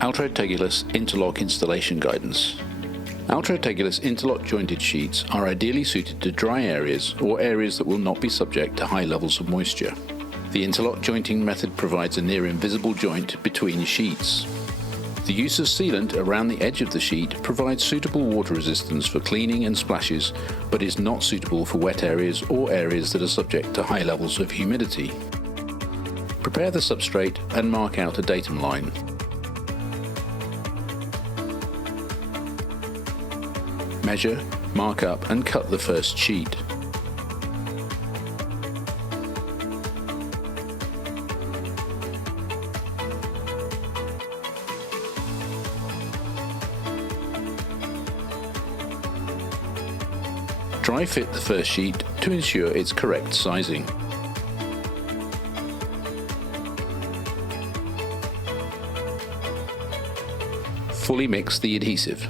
Altro Tegulis interlock installation guidance. Altro Tegulis interlock jointed sheets are ideally suited to dry areas or areas that will not be subject to high levels of moisture. The interlock jointing method provides a near invisible joint between sheets. The use of sealant around the edge of the sheet provides suitable water resistance for cleaning and splashes, but is not suitable for wet areas or areas that are subject to high levels of humidity. Prepare the substrate and mark out a datum line. Measure, mark up and cut the first sheet. Dry fit the first sheet to ensure its correct sizing. Fully mix the adhesive.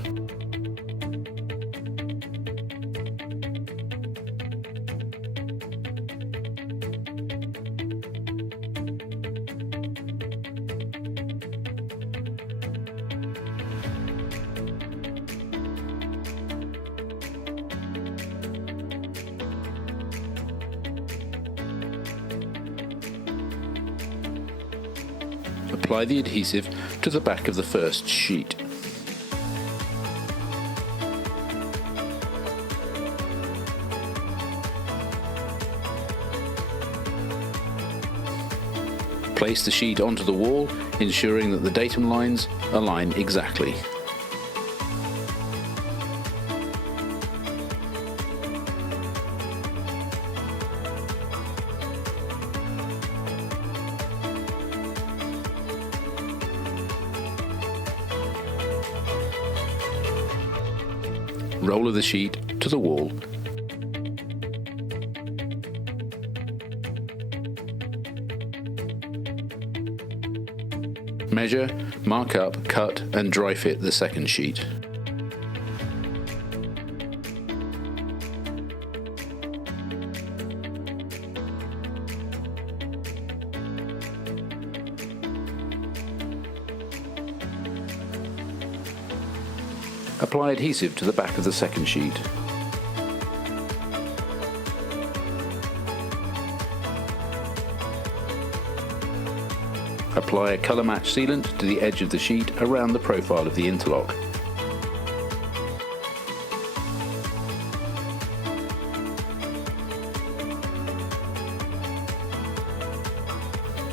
Apply the adhesive to the back of the first sheet. Place the sheet onto the wall, ensuring that the datum lines align exactly. Roller the sheet to the wall. Measure, mark up, cut and dry fit the second sheet. Apply adhesive to the back of the second sheet. Apply a colour match sealant to the edge of the sheet around the profile of the interlock.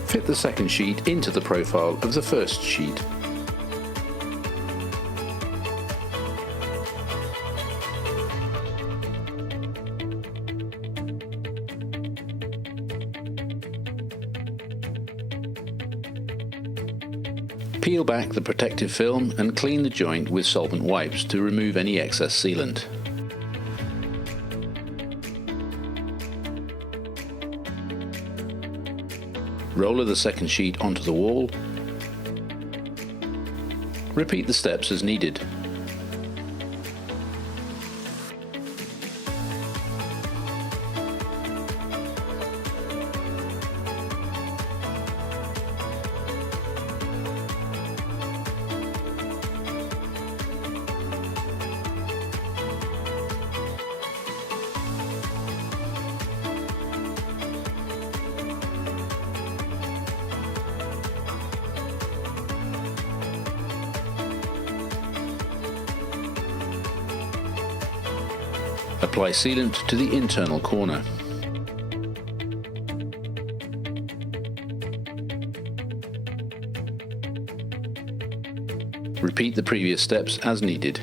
Fit the second sheet into the profile of the first sheet. Peel back the protective film and clean the joint with solvent wipes to remove any excess sealant. Roller the second sheet onto the wall. Repeat the steps as needed. Apply sealant to the internal corner. Repeat the previous steps as needed.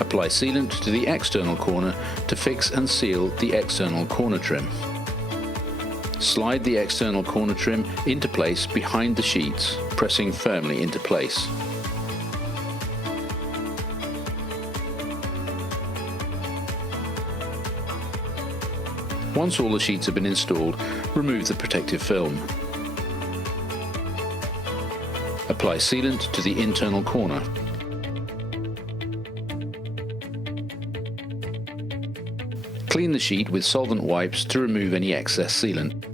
Apply sealant to the external corner to fix and seal the external corner trim. Slide the external corner trim into place behind the sheets, pressing firmly into place. Once all the sheets have been installed, remove the protective film. Apply sealant to the internal corner. Clean the sheet with solvent wipes to remove any excess sealant.